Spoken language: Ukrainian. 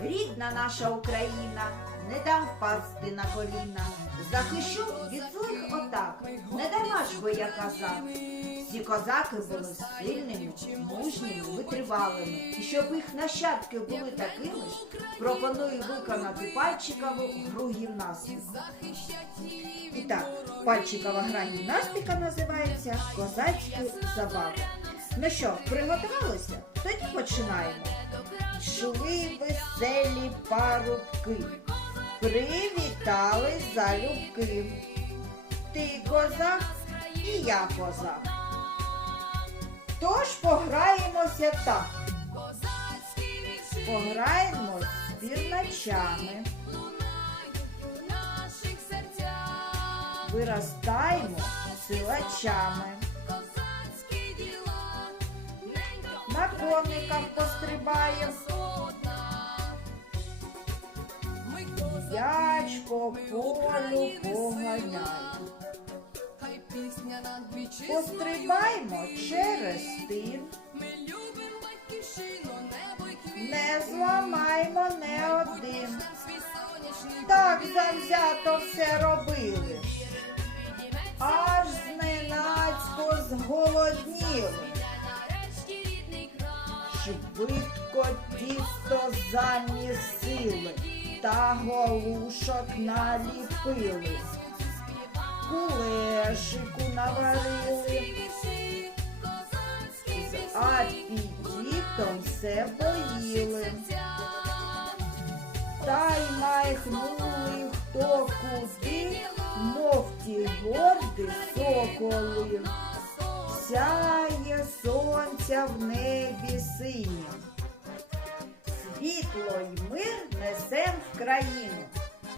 рідна наша Україна, не дам впасти на коліна. Захищу від злих отак, не дарма ж бо я казав. Всі козаки були сильними, мужніми, витривалими. І щоб їх нащадки були такими ж, пропоную виконати пальчикову гру гімнастику. І так, пальчикова гра гімнастика називається козацькі забави. Ну що, приготувалися? Тоді починаємо. Йшли веселі парубки, привітали залюбки. Ти козак і я козак. Тож пограємося так. Пограємо з пірначами, виростаємо силачами, на кониках пострибаємо, м'яч по полю поганяємо. Пострибаємо через тин, не зламаймо не один. Так завзято все робили, аж зненацько зголодніли. Швидко тісто замісили та голушок наліпили, кулешику наварили, з апетитом все поїли. Та й майхнули хто куди, мов ті горди соколи. Сяє сонця в небі синім. Світло й мир несем в країну.